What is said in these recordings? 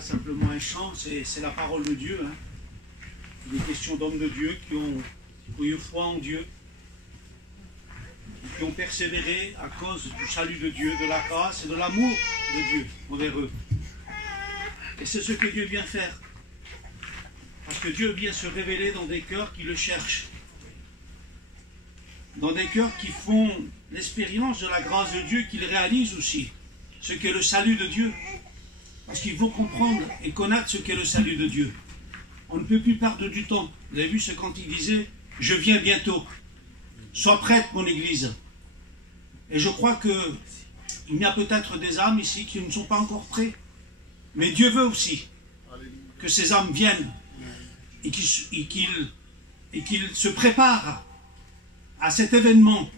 pas simplement un chant, c'est la parole de Dieu. Hein. Des questions d'hommes de Dieu qui ont eu foi en Dieu, qui ont persévéré à cause du salut de Dieu, de la grâce et de l'amour de Dieu envers eux. Et c'est ce que Dieu vient faire. Parce que Dieu vient se révéler dans des cœurs qui le cherchent. Dans des cœurs qui font l'expérience de la grâce de Dieu, qu'ils réalisent aussi ce qu'est le salut de Dieu. Parce qu'il faut comprendre et connaître ce qu'est le salut de Dieu. On ne peut plus perdre du temps. Vous avez vu ce quand il disait « Je viens bientôt. Sois prête, mon Église. » Et je crois qu'il y a peut-être des âmes ici qui ne sont pas encore prêtes. Mais Dieu veut aussi que ces âmes viennent et qu'ils se préparent à cet événement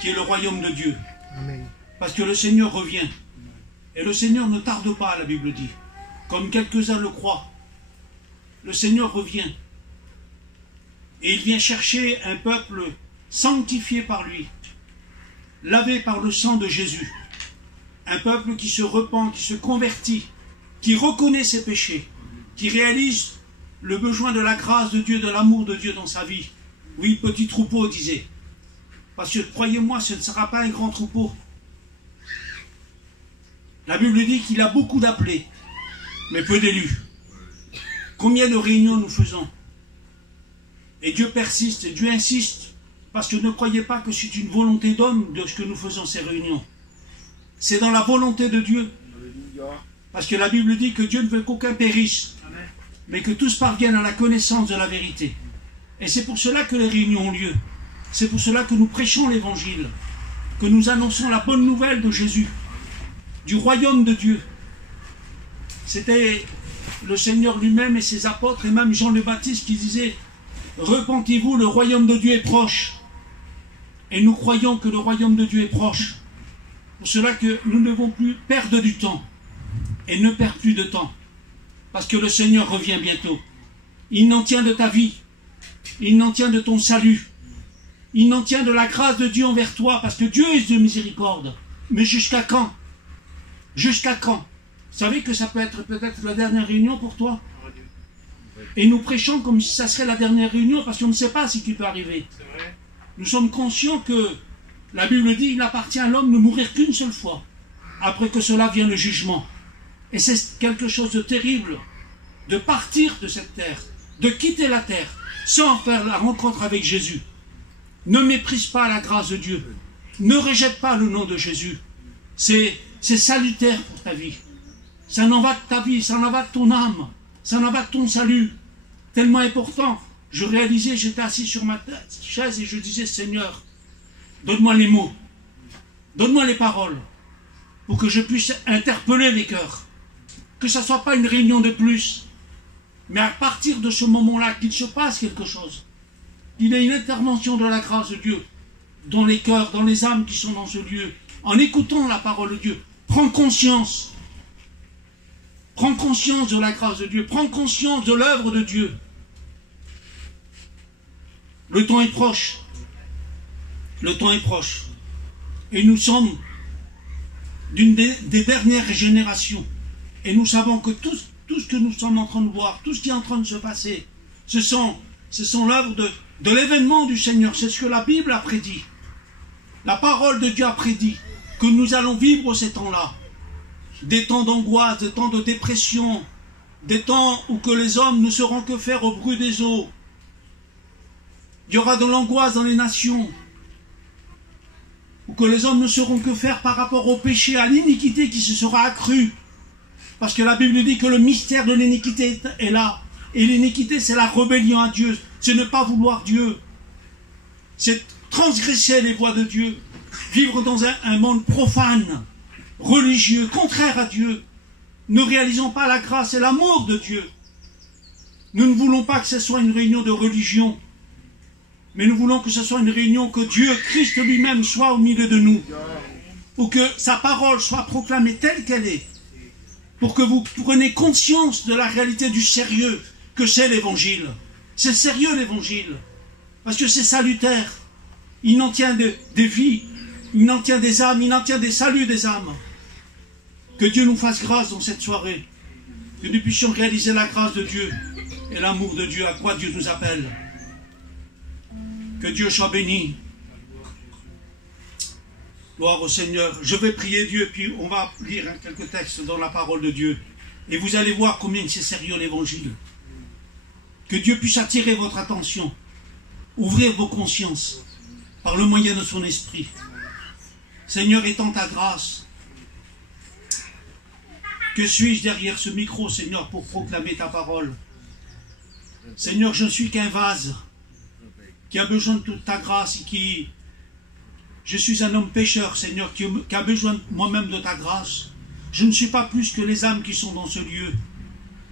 qui est le royaume de Dieu. Amen. Parce que le Seigneur revient. Et le Seigneur ne tarde pas, la Bible dit. Comme quelques-uns le croient. Le Seigneur revient. Et il vient chercher un peuple sanctifié par lui, lavé par le sang de Jésus. Un peuple qui se repent, qui se convertit, qui reconnaît ses péchés, qui réalise le besoin de la grâce de Dieu, de l'amour de Dieu dans sa vie. Oui, petit troupeau, disait. Parce que, croyez-moi, ce ne sera pas un grand troupeau. La Bible dit qu'il a beaucoup d'appelés, mais peu d'élus. Combien de réunions nous faisons? Et Dieu persiste, et Dieu insiste, parce que ne croyez pas que c'est une volonté d'homme de ce que nous faisons ces réunions. C'est dans la volonté de Dieu. Parce que la Bible dit que Dieu ne veut qu'aucun périsse, mais que tous parviennent à la connaissance de la vérité. Et c'est pour cela que les réunions ont lieu. C'est pour cela que nous prêchons l'évangile, que nous annonçons la bonne nouvelle de Jésus, du royaume de Dieu. C'était le Seigneur lui-même et ses apôtres, et même Jean le Baptiste qui disait « Repentez-vous, le royaume de Dieu est proche ». Et nous croyons que le royaume de Dieu est proche. Pour cela que nous ne devons plus perdre du temps, et ne perdre plus de temps, parce que le Seigneur revient bientôt. Il n'en tient de ta vie, il n'en tient de ton salut, il n'en tient de la grâce de Dieu envers toi, parce que Dieu est de miséricorde. Mais jusqu'à quand? Jusqu'à quand? Vous savez que ça peut être peut-être la dernière réunion pour toi? Et nous prêchons comme si ça serait la dernière réunion, parce qu'on ne sait pas ce qui peut arriver. Nous sommes conscients que la Bible dit qu'il appartient à l'homme de mourir qu'une seule fois. Après que cela vient le jugement. Et c'est quelque chose de terrible de partir de cette terre, de quitter la terre, sans faire la rencontre avec Jésus. Ne méprise pas la grâce de Dieu. Ne rejette pas le nom de Jésus. C'est salutaire pour ta vie. Ça en va de ta vie, ça en va de ton âme, ça en va de ton salut. Tellement important. Je réalisais, j'étais assis sur ma chaise et je disais, Seigneur, donne-moi les mots, donne-moi les paroles, pour que je puisse interpeller les cœurs. Que ça ne soit pas une réunion de plus, mais à partir de ce moment-là, qu'il se passe quelque chose. Il y a une intervention de la grâce de Dieu dans les cœurs, dans les âmes qui sont dans ce lieu, en écoutant la parole de Dieu. Prends conscience de la grâce de Dieu, prends conscience de l'œuvre de Dieu. Le temps est proche. Le temps est proche. Et nous sommes d'une des dernières générations. Et nous savons que tout ce que nous sommes en train de voir, tout ce qui est en train de se passer, ce sont l'œuvre de l'événement du Seigneur. C'est ce que la Bible a prédit. La parole de Dieu a prédit que nous allons vivre ces temps-là. Des temps d'angoisse, des temps de dépression, des temps où que les hommes ne sauront que faire au bruit des eaux. Il y aura de l'angoisse dans les nations, où que les hommes ne sauront que faire par rapport au péché, à l'iniquité qui se sera accrue. Parce que la Bible dit que le mystère de l'iniquité est là. Et l'iniquité, c'est la rébellion à Dieu. C'est ne pas vouloir Dieu. C'est transgresser les voies de Dieu. Vivre dans un monde profane, religieux, contraire à Dieu. Ne réalisons pas la grâce et l'amour de Dieu. Nous ne voulons pas que ce soit une réunion de religion. Mais nous voulons que ce soit une réunion que Dieu, Christ lui-même, soit au milieu de nous. Pour que sa parole soit proclamée telle qu'elle est. Pour que vous preniez conscience de la réalité du sérieux que c'est l'évangile. C'est sérieux l'évangile. Parce que c'est salutaire. Il en tient des vies. Il en tient des âmes. Il en tient des saluts des âmes. Que Dieu nous fasse grâce dans cette soirée. que nous puissions réaliser la grâce de Dieu et l'amour de Dieu, à quoi Dieu nous appelle. Que Dieu soit béni. Gloire au Seigneur. Je vais prier Dieu, puis on va lire quelques textes dans la parole de Dieu. Et vous allez voir combien c'est sérieux l'Évangile. Que Dieu puisse attirer votre attention, ouvrir vos consciences par le moyen de son esprit. Seigneur, étends ta grâce. Que suis-je derrière ce micro, Seigneur, pour proclamer ta parole? Seigneur, je ne suis qu'un vase qui a besoin de toute ta grâce et qui... Je suis un homme pécheur, Seigneur, qui a besoin moi-même de ta grâce. Je ne suis pas plus que les âmes qui sont dans ce lieu.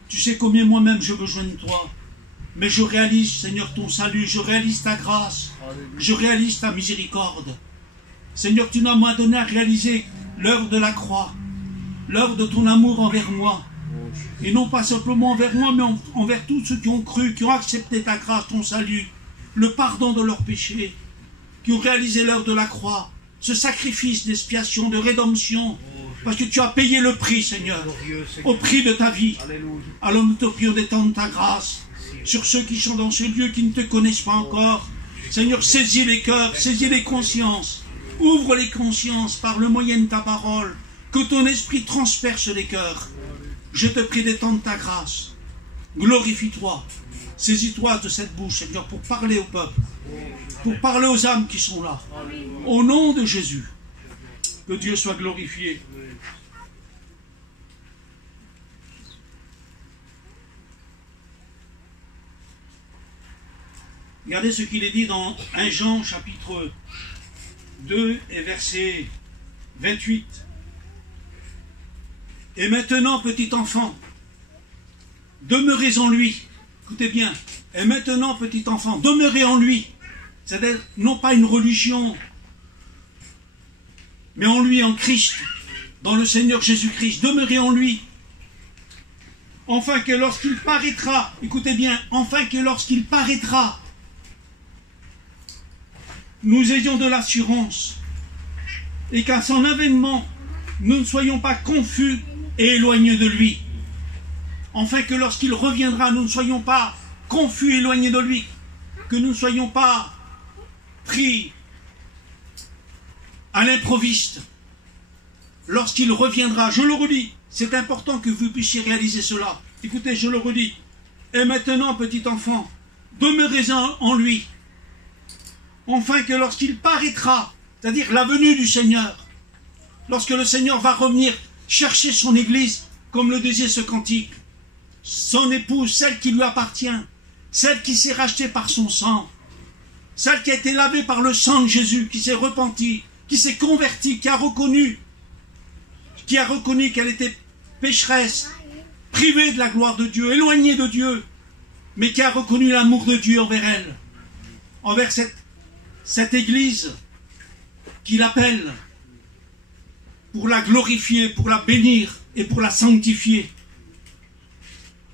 Tu sais combien moi-même j'ai besoin de toi. Mais je réalise, Seigneur, ton salut, je réalise ta grâce, je réalise ta miséricorde. Seigneur, tu m'as donné à réaliser l'œuvre de la croix, l'œuvre de ton amour envers moi. Et non pas simplement envers moi, mais envers tous ceux qui ont cru, qui ont accepté ta grâce, ton salut, le pardon de leurs péchés, qui ont réalisé l'œuvre de la croix, ce sacrifice d'expiation, de rédemption, parce que tu as payé le prix, Seigneur, au prix de ta vie. Alors nous te prions d'étendre ta grâce sur ceux qui sont dans ce lieu, qui ne te connaissent pas encore. Seigneur, saisis les cœurs, saisis les consciences, ouvre les consciences par le moyen de ta parole, que ton esprit transperce les cœurs. Je te prie d'étendre ta grâce. Glorifie-toi. Saisis-toi de cette bouche, Seigneur, pour parler au peuple, pour parler aux âmes qui sont là. Au nom de Jésus, que Dieu soit glorifié. Regardez ce qu'il est dit dans 1 Jean, chapitre 2 et verset 28. Et maintenant, petit enfant, demeurez en lui. Écoutez bien. Et maintenant, petit enfant, demeurez en lui. C'est-à-dire, non pas une religion, mais en lui, en Christ, dans le Seigneur Jésus-Christ. Demeurez en lui. Enfin que lorsqu'il paraîtra, écoutez bien, enfin que lorsqu'il paraîtra, nous ayons de l'assurance et qu'à son avènement, nous ne soyons pas confus et éloignés de lui. Enfin que lorsqu'il reviendra, nous ne soyons pas confus et éloignés de lui, que nous ne soyons pas pris à l'improviste. Lorsqu'il reviendra, je le redis, c'est important que vous puissiez réaliser cela. Écoutez, je le redis. Et maintenant, petit enfant, demeurez en lui, enfin que lorsqu'il paraîtra, c'est-à-dire la venue du Seigneur, lorsque le Seigneur va revenir chercher son Église, comme le disait ce cantique, son épouse, celle qui lui appartient, celle qui s'est rachetée par son sang, celle qui a été lavée par le sang de Jésus, qui s'est repentie, qui s'est convertie, qui a reconnu qu'elle était pécheresse, privée de la gloire de Dieu, éloignée de Dieu, mais qui a reconnu l'amour de Dieu envers elle, envers cette Église qu'il appelle pour la glorifier, pour la bénir et pour la sanctifier.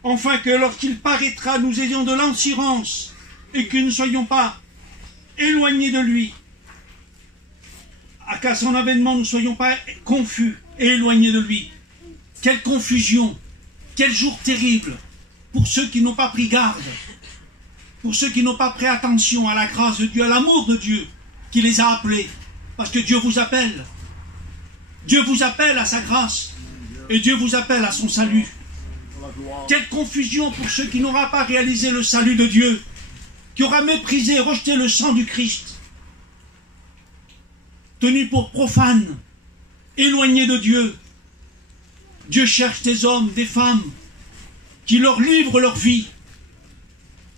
Enfin que lorsqu'il paraîtra, nous ayons de l'assurance et que nous ne soyons pas éloignés de lui, qu'à son avènement nous ne soyons pas confus et éloignés de lui. Quelle confusion, quel jour terrible pour ceux qui n'ont pas pris garde, pour ceux qui n'ont pas pris attention à la grâce de Dieu, à l'amour de Dieu qui les a appelés, parce que Dieu vous appelle. Dieu vous appelle à sa grâce et Dieu vous appelle à son salut. Quelle confusion pour ceux qui n'auront pas réalisé le salut de Dieu, qui aura méprisé et rejeté le sang du Christ, tenu pour profane, éloigné de Dieu. Dieu cherche des hommes, des femmes, qui leur livrent leur vie,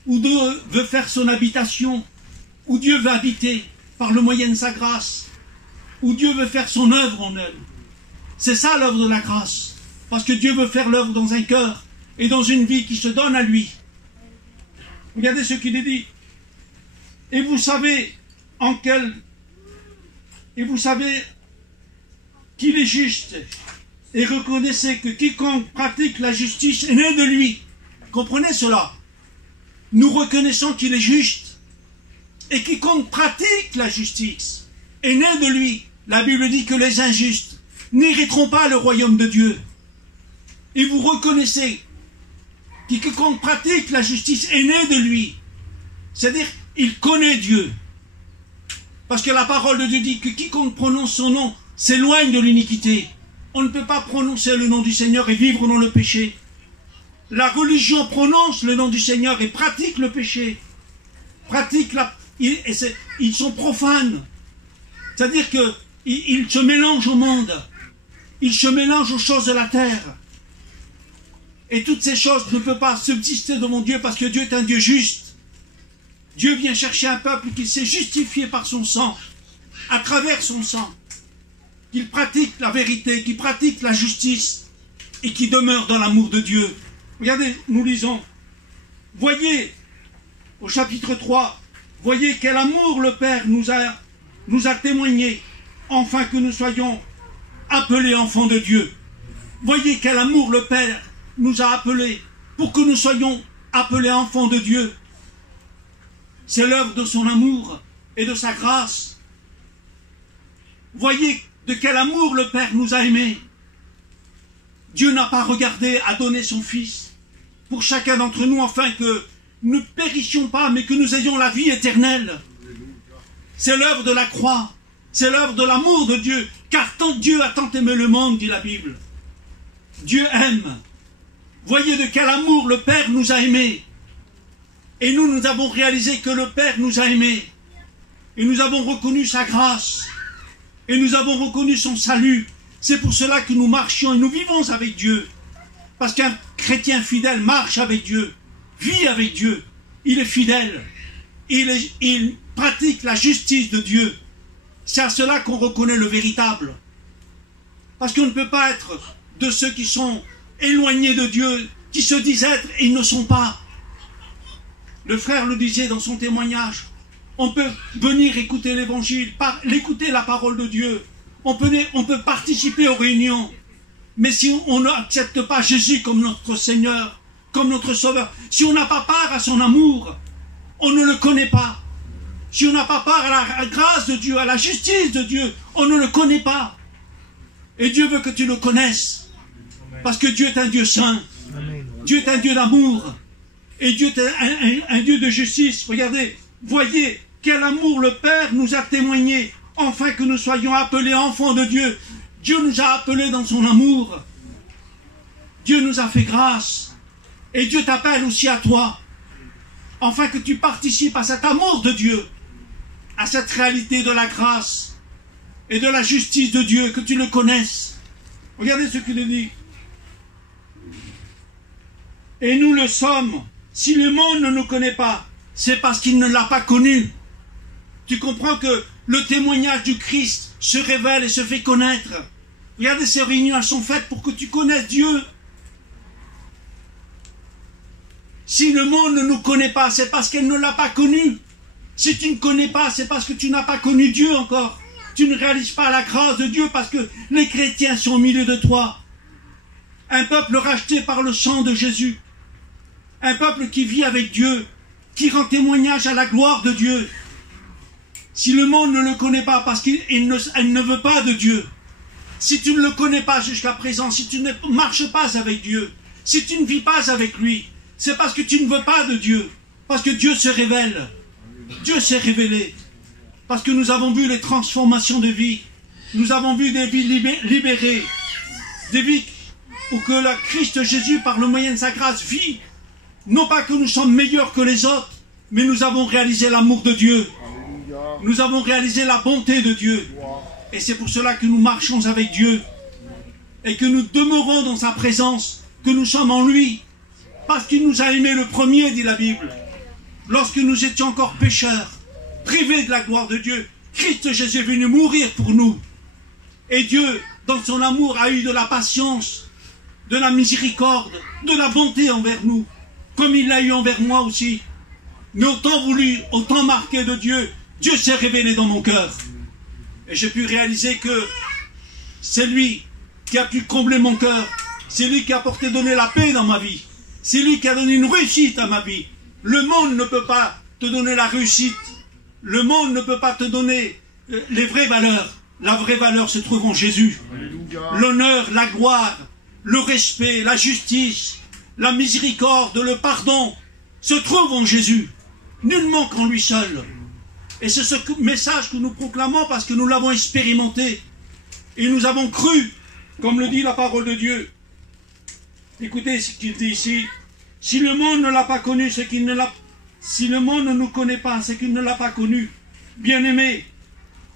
où Dieu veut faire son habitation, où Dieu veut habiter par le moyen de sa grâce, où Dieu veut faire son œuvre en eux. C'est ça l'œuvre de la grâce, parce que Dieu veut faire l'œuvre dans un cœur et dans une vie qui se donne à lui. Regardez ce qu'il est dit. Et vous savez qu'il est juste, et reconnaissez que quiconque pratique la justice est né de lui. Comprenez cela. Nous reconnaissons qu'il est juste, et quiconque pratique la justice est né de lui. La Bible dit que les injustes n'hériteront pas le royaume de Dieu. Et vous reconnaissez Quiconque pratique la justice est né de lui. C'est-à-dire, il connaît Dieu. Parce que la parole de Dieu dit que quiconque prononce son nom s'éloigne de l'iniquité. On ne peut pas prononcer le nom du Seigneur et vivre dans le péché. La religion prononce le nom du Seigneur et pratique le péché. Ils sont profanes. C'est-à-dire qu'ils se mélangent au monde. Ils se mélangent aux choses de la terre. Et toutes ces choses ne peuvent pas subsister devant Dieu parce que Dieu est un Dieu juste. Dieu vient chercher un peuple qui s'est justifié par son sang, à travers son sang, qu'il pratique la vérité, qui pratique la justice et qui demeure dans l'amour de Dieu. Regardez, nous lisons. Voyez, au chapitre 3, voyez quel amour le Père nous a témoigné, afin que nous soyons appelés enfants de Dieu. Voyez quel amour le Père nous a appelés, pour que nous soyons appelés enfants de Dieu. C'est l'œuvre de son amour et de sa grâce. Voyez de quel amour le Père nous a aimés. Dieu n'a pas regardé à donner son Fils pour chacun d'entre nous, afin que nous ne périssions pas, mais que nous ayons la vie éternelle. C'est l'œuvre de la croix, c'est l'œuvre de l'amour de Dieu, car tant Dieu a tant aimé le monde, dit la Bible. Dieu aime. Voyez de quel amour le Père nous a aimés. Et nous avons réalisé que le Père nous a aimés. Et nous avons reconnu sa grâce. Et nous avons reconnu son salut. C'est pour cela que nous marchions et nous vivons avec Dieu. Parce qu'un chrétien fidèle marche avec Dieu, vit avec Dieu. Il est fidèle. Il pratique la justice de Dieu. C'est à cela qu'on reconnaît le véritable. Parce qu'on ne peut pas être de ceux qui sont éloignés de Dieu, qui se disent être et ils ne sont pas. Le frère le disait dans son témoignage. On peut venir écouter l'évangile, écouter la parole de Dieu. On peut participer aux réunions. Mais si on n'accepte pas Jésus comme notre Seigneur, comme notre Sauveur, si on n'a pas part à son amour, on ne le connaît pas. Si on n'a pas part à la grâce de Dieu, à la justice de Dieu, on ne le connaît pas. Et Dieu veut que tu le connaisses. Parce que Dieu est un Dieu saint. Dieu est un Dieu d'amour. Et Dieu est un Dieu de justice. Regardez, voyez quel amour le Père nous a témoigné, afin que nous soyons appelés enfants de Dieu. Dieu nous a appelés dans son amour. Dieu nous a fait grâce. Et Dieu t'appelle aussi à toi, afin que tu participes à cet amour de Dieu, à cette réalité de la grâce et de la justice de Dieu, que tu le connaisses. Regardez ce qu'il dit. Et nous le sommes. Si le monde ne nous connaît pas, c'est parce qu'il ne l'a pas connu. Tu comprends que le témoignage du Christ se révèle et se fait connaître. Regardez, ces réunions, elles sont faites pour que tu connaisses Dieu. Si le monde ne nous connaît pas, c'est parce qu'elle ne l'a pas connu. Si tu ne connais pas, c'est parce que tu n'as pas connu Dieu encore. Tu ne réalises pas la grâce de Dieu parce que les chrétiens sont au milieu de toi. Un peuple racheté par le sang de Jésus. Un peuple qui vit avec Dieu, qui rend témoignage à la gloire de Dieu. Si le monde ne le connaît pas parce qu'elle ne veut pas de Dieu, si tu ne le connais pas jusqu'à présent, si tu ne marches pas avec Dieu, si tu ne vis pas avec lui, c'est parce que tu ne veux pas de Dieu, parce que Dieu se révèle. Dieu s'est révélé, parce que nous avons vu les transformations de vie, nous avons vu des vies libérées, des vies où que le Christ Jésus, par le moyen de sa grâce, vit. Non pas que nous sommes meilleurs que les autres, mais nous avons réalisé l'amour de Dieu. Nous avons réalisé la bonté de Dieu. Et c'est pour cela que nous marchons avec Dieu. Et que nous demeurons dans sa présence, que nous sommes en lui. Parce qu'il nous a aimés le premier, dit la Bible. Lorsque nous étions encore pécheurs, privés de la gloire de Dieu, Christ Jésus est venu mourir pour nous. Et Dieu, dans son amour, a eu de la patience, de la miséricorde, de la bonté envers nous. Comme il l'a eu envers moi aussi. Mais autant voulu, autant marqué de Dieu, Dieu s'est révélé dans mon cœur. Et j'ai pu réaliser que c'est lui qui a pu combler mon cœur. C'est lui qui a donné la paix dans ma vie. C'est lui qui a donné une réussite à ma vie. Le monde ne peut pas te donner la réussite. Le monde ne peut pas te donner les vraies valeurs. La vraie valeur se trouve en Jésus. L'honneur, la gloire, le respect, la justice, la miséricorde, le pardon se trouvent en Jésus. Nullement qu'en lui seul. Et c'est ce message que nous proclamons parce que nous l'avons expérimenté. Et nous avons cru, comme le dit la parole de Dieu. Écoutez ce qu'il dit ici. Si le monde ne l'a pas connu, c'est qu'il ne l'a. Si le monde ne nous connaît pas, c'est qu'il ne l'a pas connu. Bien-aimés,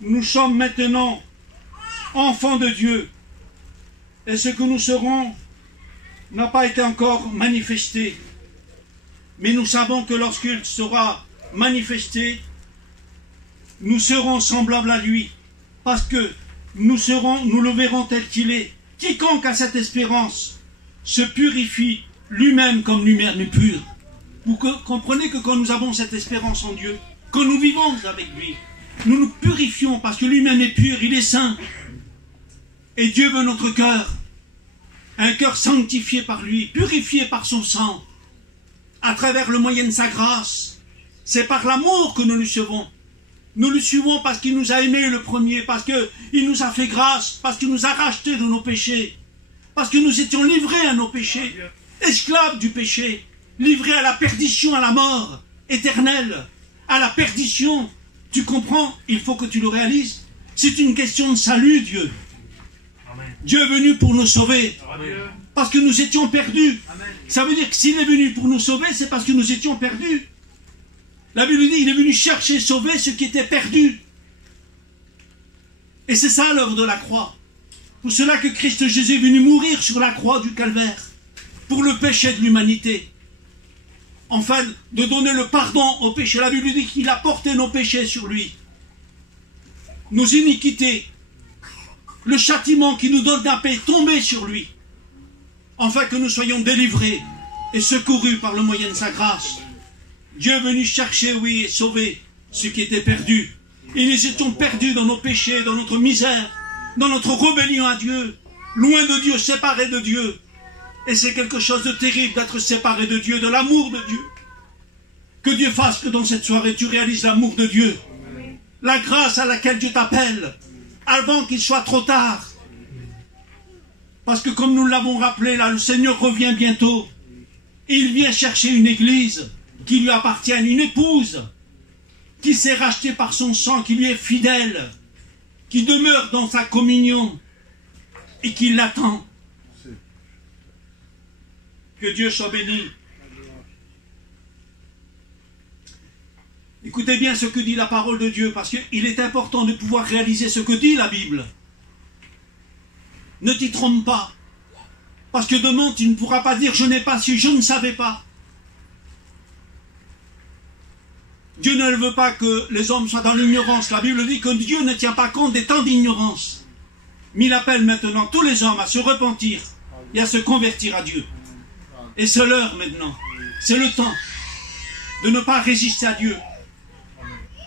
nous sommes maintenant enfants de Dieu. Et ce que nous serons n'a pas été encore manifesté. Mais nous savons que lorsqu'il sera manifesté, nous serons semblables à lui. Parce que nous le verrons tel qu'il est. Quiconque a cette espérance se purifie lui-même comme lui-même est pur. Vous comprenez que quand nous avons cette espérance en Dieu, quand nous vivons avec lui, nous nous purifions parce que lui-même est pur, il est saint. Et Dieu veut notre cœur. Un cœur sanctifié par lui, purifié par son sang, à travers le moyen de sa grâce. C'est par l'amour que nous le suivons. Nous le suivons parce qu'il nous a aimés le premier, parce qu'il nous a fait grâce, parce qu'il nous a rachetés de nos péchés, parce que nous étions livrés à nos péchés, esclaves du péché, livrés à la perdition, à la mort éternelle, à la perdition. Tu comprends? Il faut que tu le réalises. C'est une question de salut, Dieu. Dieu est venu pour nous sauver. Parce que nous étions perdus. Ça veut dire que s'il est venu pour nous sauver, c'est parce que nous étions perdus. La Bible dit, il est venu chercher et sauver ceux qui étaient perdus. Et c'est ça l'œuvre de la croix. Pour cela que Christ Jésus est venu mourir sur la croix du calvaire. Pour le péché de l'humanité. Enfin, de donner le pardon aux péchés. La Bible dit qu'il a porté nos péchés sur lui. Nos iniquités. Le châtiment qui nous donne la paix est tombé sur lui. Afin que nous soyons délivrés et secourus par le moyen de sa grâce. Dieu est venu chercher, oui, et sauver ceux qui étaient perdus. Et nous étions perdus dans nos péchés, dans notre misère, dans notre rébellion à Dieu, loin de Dieu, séparés de Dieu. Et c'est quelque chose de terrible d'être séparé de Dieu, de l'amour de Dieu. Que Dieu fasse que dans cette soirée, tu réalises l'amour de Dieu. La grâce à laquelle Dieu t'appelle, avant qu'il soit trop tard. Parce que comme nous l'avons rappelé, là, le Seigneur revient bientôt. Il vient chercher une église qui lui appartienne, une épouse qui s'est rachetée par son sang, qui lui est fidèle, qui demeure dans sa communion et qui l'attend. Que Dieu soit béni. Écoutez bien ce que dit la parole de Dieu, parce qu'il est important de pouvoir réaliser ce que dit la Bible. Ne t'y trompe pas, parce que demain tu ne pourras pas dire « je n'ai pas su, je ne savais pas ». Dieu ne veut pas que les hommes soient dans l'ignorance. La Bible dit que Dieu ne tient pas compte des temps d'ignorance. Mais il appelle maintenant tous les hommes à se repentir et à se convertir à Dieu. Et c'est l'heure maintenant. C'est le temps de ne pas résister à Dieu.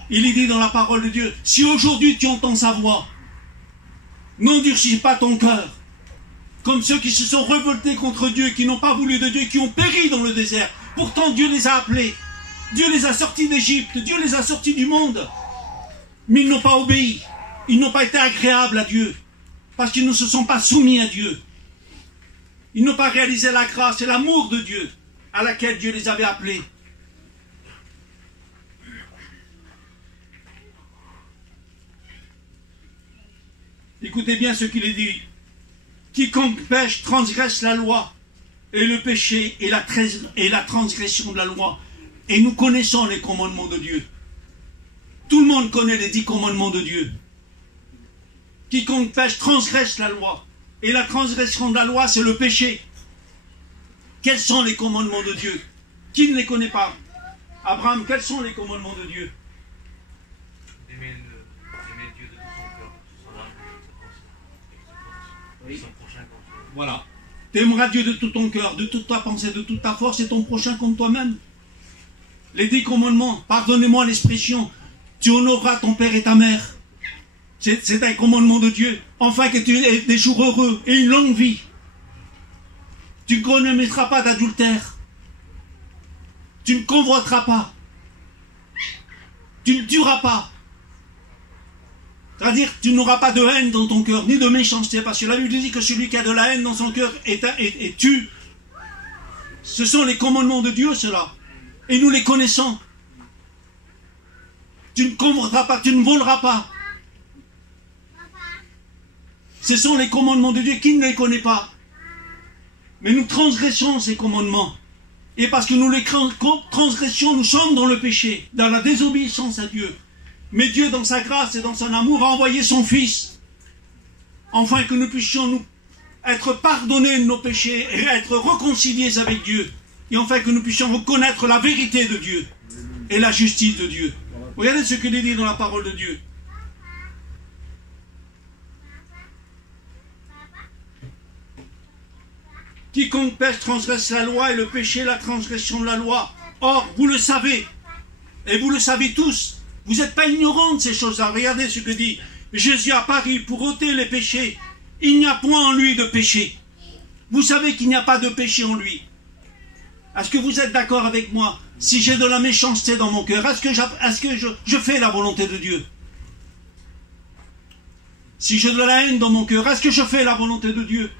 Il est dit dans la parole de Dieu, si aujourd'hui tu entends sa voix, n'endurcis pas ton cœur, comme ceux qui se sont révoltés contre Dieu, qui n'ont pas voulu de Dieu, qui ont péri dans le désert. Pourtant Dieu les a appelés, Dieu les a sortis d'Égypte, Dieu les a sortis du monde. Mais ils n'ont pas obéi, ils n'ont pas été agréables à Dieu, parce qu'ils ne se sont pas soumis à Dieu. Ils n'ont pas réalisé la grâce et l'amour de Dieu à laquelle Dieu les avait appelés. Écoutez bien ce qu'il est dit. Quiconque pêche transgresse la loi, et le péché est la transgression de la loi. Et nous connaissons les commandements de Dieu. Tout le monde connaît les 10 commandements de Dieu. Quiconque pêche transgresse la loi. Et la transgression de la loi, c'est le péché. Quels sont les commandements de Dieu? Qui ne les connaît pas? Abraham, quels sont les commandements de Dieu? Aimer Dieu de tout son cœur, de toute son âme, de toute sa pensée, de son prochain comme toi. Voilà. Tu aimeras Dieu de tout ton cœur, de toute ta pensée, de toute ta force, et ton prochain comme toi-même. Les 10 commandements, pardonnez-moi l'expression, tu honoreras ton père et ta mère. C'est un commandement de Dieu. Enfin que tu aies des jours heureux et une longue vie. Tu ne mettras pas d'adultère. Tu ne convoiteras pas. Tu ne tueras pas. C'est-à-dire tu n'auras pas de haine dans ton cœur, ni de méchanceté, parce que la Bible dit que celui qui a de la haine dans son cœur et tue Ce sont les commandements de Dieu, cela. Et nous les connaissons. Tu ne convoiteras pas, tu ne voleras pas. Ce sont les commandements de Dieu. Qui ne les connaît pas? Mais nous transgressons ces commandements. Et parce que nous les transgressions, nous sommes dans le péché, dans la désobéissance à Dieu. Mais Dieu, dans sa grâce et dans son amour, a envoyé son Fils, afin que nous puissions nous être pardonnés de nos péchés et être réconciliés avec Dieu. Et enfin que nous puissions reconnaître la vérité de Dieu et la justice de Dieu. Regardez ce qu'il est dit dans la parole de Dieu. Quiconque pêche transgresse la loi, et le péché la transgression de la loi. Or, vous le savez, et vous le savez tous, vous n'êtes pas ignorants de ces choses-là. Regardez ce que dit Jésus à Paris pour ôter les péchés. Il n'y a point en lui de péché. Vous savez qu'il n'y a pas de péché en lui. Est-ce que vous êtes d'accord avec moi? Si j'ai de la méchanceté dans mon cœur, est-ce que je fais la volonté de Dieu? Si j'ai de la haine dans mon cœur, est-ce que je fais la volonté de Dieu?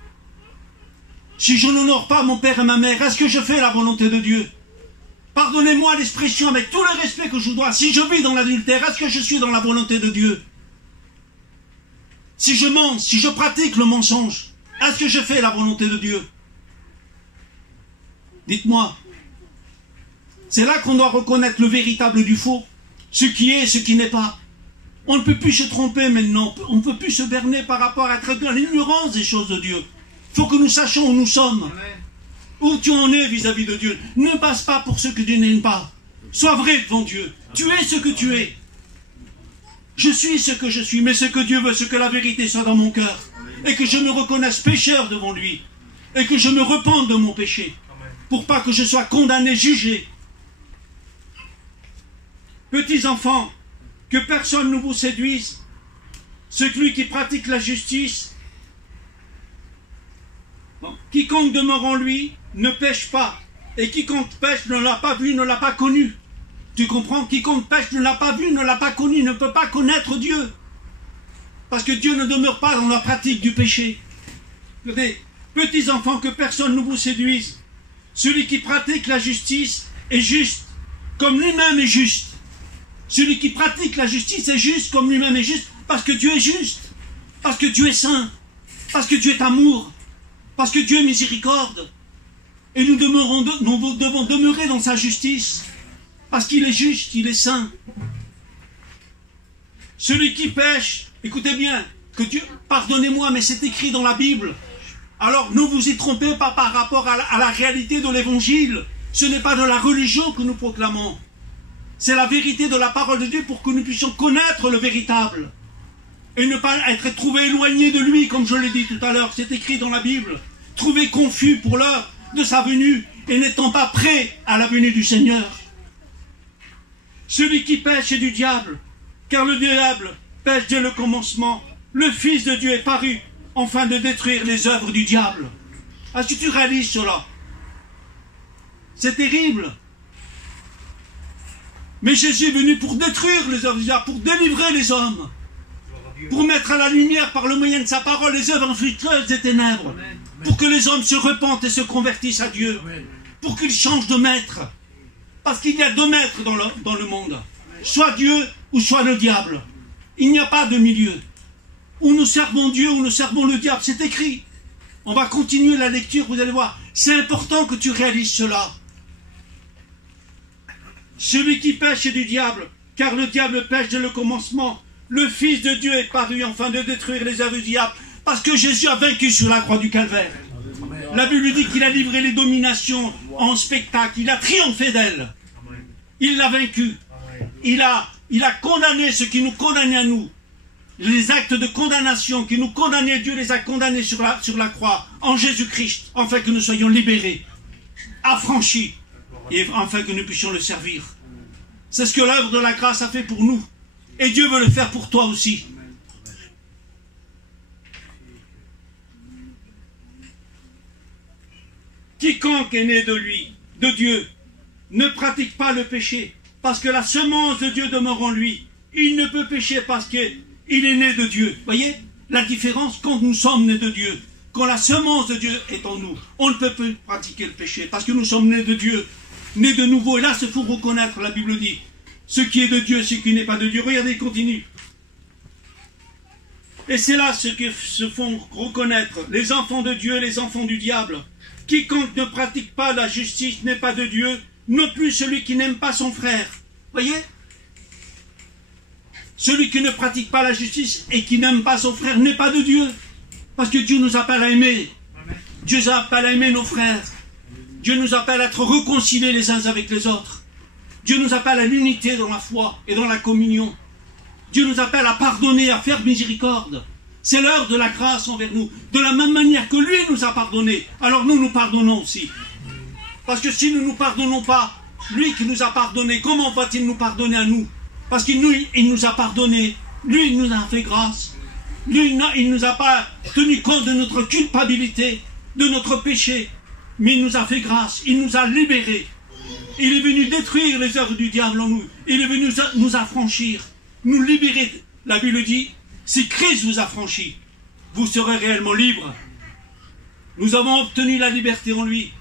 Si je n'honore pas mon père et ma mère, est-ce que je fais la volonté de Dieu? Pardonnez-moi l'expression avec tout le respect que je vous dois. Si je vis dans l'adultère, est-ce que je suis dans la volonté de Dieu? Si je mens, si je pratique le mensonge, est-ce que je fais la volonté de Dieu? Dites-moi. C'est là qu'on doit reconnaître le véritable du faux, ce qui est et ce qui n'est pas. On ne peut plus se tromper maintenant, on ne peut plus se berner par rapport à être dans l'ignorance des choses de Dieu. Il faut que nous sachions où nous sommes, où tu en es vis-à-vis de Dieu. Ne passe pas pour ce que tu n'es pas. Sois vrai devant Dieu. Tu es ce que tu es. Je suis ce que je suis, mais ce que Dieu veut, c'est que la vérité soit dans mon cœur, et que je me reconnaisse pécheur devant lui, et que je me repente de mon péché, pour pas que je sois condamné, jugé. Petits enfants, que personne ne vous séduise. Celui qui pratique la justice, quiconque demeure en lui, ne pêche pas. Et quiconque pêche ne l'a pas vu, ne l'a pas connu. Tu comprends? Quiconque pêche ne l'a pas vu, ne l'a pas connu, ne peut pas connaître Dieu. Parce que Dieu ne demeure pas dans la pratique du péché. Regardez, petits enfants, que personne ne vous séduise. Celui qui pratique la justice est juste, comme lui-même est juste. Celui qui pratique la justice est juste comme lui-même est juste, parce que Dieu est juste, parce que Dieu est saint, parce que Dieu est amour, parce que Dieu est miséricorde. Et nous devons demeurer dans sa justice, parce qu'il est juste, il est saint. Celui qui pêche, écoutez bien, que Dieu, pardonnez-moi, mais c'est écrit dans la Bible. Alors ne vous y trompez pas par rapport à la réalité de l'évangile. Ce n'est pas de la religion que nous proclamons. C'est la vérité de la parole de Dieu pour que nous puissions connaître le véritable. Et ne pas être trouvé éloigné de lui, comme je l'ai dit tout à l'heure. C'est écrit dans la Bible. Trouvé confus pour l'heure de sa venue et n'étant pas prêt à la venue du Seigneur. Celui qui pêche est du diable, car le diable pêche dès le commencement. Le Fils de Dieu est paru, afin de détruire les œuvres du diable. Est-ce que tu réalises cela? C'est terrible. Mais Jésus est venu pour détruire les œuvres du diable, pour délivrer les hommes, pour mettre à la lumière par le moyen de sa parole les œuvres infructueuses des ténèbres, pour que les hommes se repentent et se convertissent à Dieu, pour qu'ils changent de maître. Parce qu'il y a deux maîtres dans le monde, soit Dieu ou soit le diable. Il n'y a pas de milieu. Ou nous servons Dieu ou nous servons le diable, c'est écrit. On va continuer la lecture, vous allez voir. C'est important que tu réalises cela. Celui qui pêche est du diable, car le diable pêche dès le commencement. Le Fils de Dieu est paru afin de détruire les œuvres du diable, parce que Jésus a vaincu sur la croix du Calvaire. La Bible dit qu'il a livré les dominations en spectacle, il a triomphé d'elles. Il l'a vaincu. Il a condamné ce qui nous condamnait à nous. Les actes de condamnation qui nous condamnaient, Dieu les a condamnés sur la croix, en Jésus-Christ, afin que nous soyons libérés, affranchis, et afin que nous puissions le servir. C'est ce que l'œuvre de la grâce a fait pour nous. Et Dieu veut le faire pour toi aussi. Quiconque est né de lui, de Dieu, ne pratique pas le péché, parce que la semence de Dieu demeure en lui. Il ne peut pécher parce qu'il est né de Dieu. Voyez la différence quand nous sommes nés de Dieu. quand la semence de Dieu est en nous, on ne peut plus pratiquer le péché, parce que nous sommes nés de Dieu, nés de nouveau. Et là, il faut reconnaître, la Bible dit, ce qui est de Dieu, ce qui n'est pas de Dieu. Regardez, il continue. Et c'est là ce que se font reconnaître les enfants de Dieu et les enfants du diable. Quiconque ne pratique pas la justice n'est pas de Dieu, non plus celui qui n'aime pas son frère. Voyez? Celui qui ne pratique pas la justice et qui n'aime pas son frère n'est pas de Dieu. Parce que Dieu nous appelle à aimer. Dieu nous appelle à aimer nos frères. Dieu nous appelle à être réconciliés les uns avec les autres. Dieu nous appelle à l'unité dans la foi et dans la communion. Dieu nous appelle à pardonner, à faire miséricorde. C'est l'heure de la grâce envers nous. De la même manière que lui nous a pardonné, alors nous pardonnons aussi. Parce que si nous ne nous pardonnons pas, lui qui nous a pardonné, comment va-t-il nous pardonner à nous? Parce qu'il nous a pardonné. Lui, il nous a fait grâce. Lui, il ne nous a pas tenu compte de notre culpabilité, de notre péché. Mais il nous a fait grâce. Il nous a libérés. Il est venu détruire les œuvres du diable en nous. Il est venu nous affranchir, nous libérer. La Bible dit, si Christ vous a franchi, vous serez réellement libre. Nous avons obtenu la liberté en lui.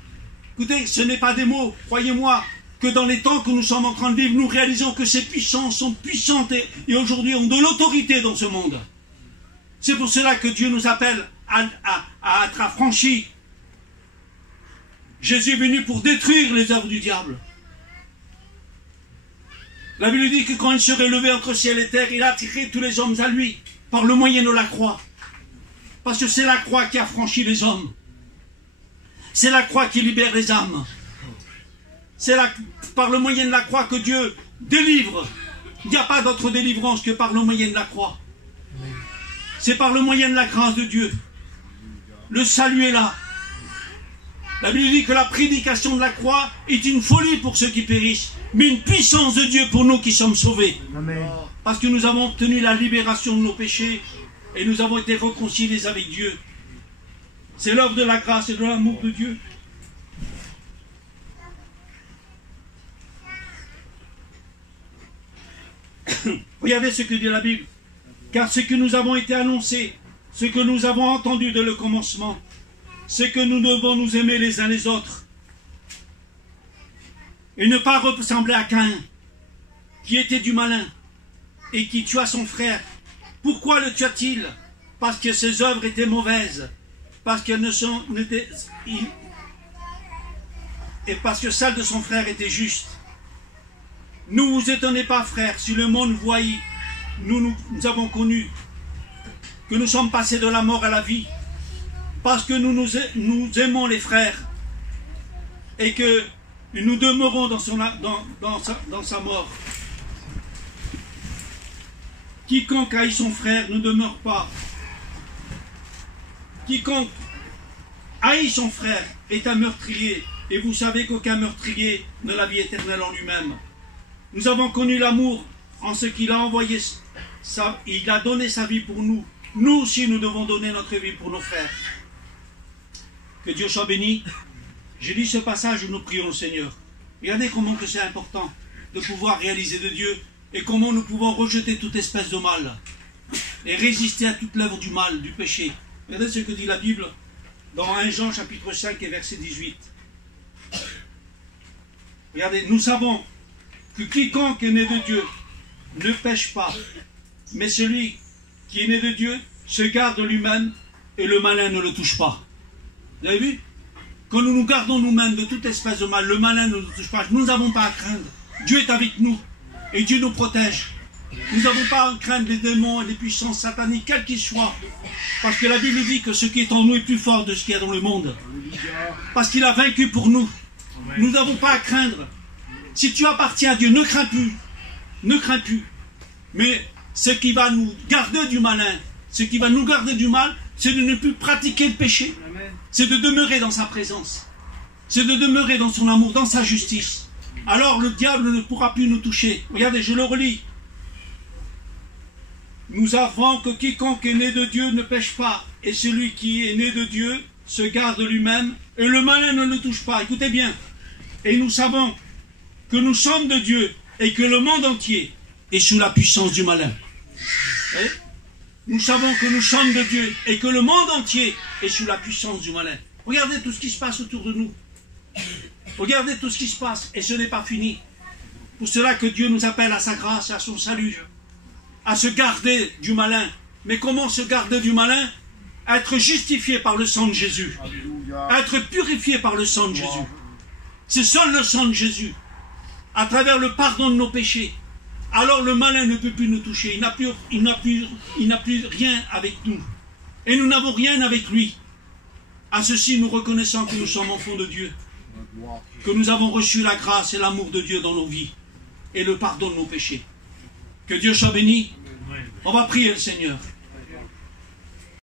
Écoutez, ce n'est pas des mots, croyez-moi, que dans les temps que nous sommes en train de vivre, nous réalisons que ces puissances sont puissantes et aujourd'hui ont de l'autorité dans ce monde. C'est pour cela que Dieu nous appelle à être affranchis. Jésus est venu pour détruire les œuvres du diable. La Bible dit que quand il serait levé entre ciel et terre, il a attiré tous les hommes à lui, par le moyen de la croix. Parce que c'est la croix qui a franchi les hommes. C'est la croix qui libère les âmes. C'est par le moyen de la croix que Dieu délivre. Il n'y a pas d'autre délivrance que par le moyen de la croix. C'est par le moyen de la grâce de Dieu. Le salut est là. La Bible dit que la prédication de la croix est une folie pour ceux qui périssent, mais une puissance de Dieu pour nous qui sommes sauvés. Amen. Parce que nous avons obtenu la libération de nos péchés et nous avons été réconciliés avec Dieu. C'est l'œuvre de la grâce et de l'amour de Dieu. Regardez ce que dit la Bible. Car ce que nous avons été annoncé, ce que nous avons entendu dès le commencement, c'est que nous devons nous aimer les uns les autres et ne pas ressembler à Caïn, qui était du malin et qui tua son frère. Pourquoi le tua-t-il? Parce que ses œuvres étaient mauvaises, parce qu'elles et parce que celles de son frère étaient justes. Ne vous étonnez pas, frères, si le monde voyait, nous avons connu que nous sommes passés de la mort à la vie, parce que nous aimons les frères et que nous demeurons dans sa mort. Quiconque haït son frère ne demeure pas. Quiconque haït son frère est un meurtrier, et vous savez qu'aucun meurtrier n'a la vie éternelle en lui-même. Nous avons connu l'amour en ce qu'il a envoyé, il a donné sa vie pour nous. Nous aussi, nous devons donner notre vie pour nos frères. Que Dieu soit béni. J'ai lu ce passage où nous prions le Seigneur. Regardez comment que c'est important de pouvoir réaliser de Dieu et comment nous pouvons rejeter toute espèce de mal et résister à toute l'œuvre du mal, du péché. Regardez ce que dit la Bible dans 1 Jean chapitre 5 et verset 18. Regardez, nous savons que quiconque est né de Dieu ne pêche pas, mais celui qui est né de Dieu se garde lui-même et le malin ne le touche pas. Vous avez vu? Quand nous nous gardons nous-mêmes de toute espèce de mal, le malin ne nous touche pas. Nous n'avons pas à craindre. Dieu est avec nous et Dieu nous protège. Nous n'avons pas à craindre les démons et les puissances sataniques, quels qu'ils soient. Parce que la Bible dit que ce qui est en nous est plus fort de ce qu'il y a dans le monde. Parce qu'il a vaincu pour nous. Nous n'avons pas à craindre. Si tu appartiens à Dieu, ne crains plus. Ne crains plus. Mais ce qui va nous garder du malin, ce qui va nous garder du mal, c'est de ne plus pratiquer le péché. C'est de demeurer dans sa présence. C'est de demeurer dans son amour, dans sa justice. Alors le diable ne pourra plus nous toucher. Regardez, je le relis. Nous avons que quiconque est né de Dieu ne pêche pas. Et celui qui est né de Dieu se garde lui-même. Et le malin ne le touche pas. Écoutez bien. Et nous savons que nous sommes de Dieu et que le monde entier est sous la puissance du malin. nous savons que nous sommes de Dieu et que le monde entier est sous la puissance du malin. Regardez tout ce qui se passe autour de nous. Regardez tout ce qui se passe et ce n'est pas fini. Pour cela que Dieu nous appelle à sa grâce et à son salut, à se garder du malin. Mais comment se garder du malin? Être justifié par le sang de Jésus. Être purifié par le sang de Jésus. C'est seul le sang de Jésus, à travers le pardon de nos péchés. Alors le malin ne peut plus nous toucher. Il n'a plus rien avec nous. Et nous n'avons rien avec lui. À ceci, nous reconnaissons que nous sommes enfants de Dieu. Que nous avons reçu la grâce et l'amour de Dieu dans nos vies. Et le pardon de nos péchés. Que Dieu soit béni. On va prier le Seigneur.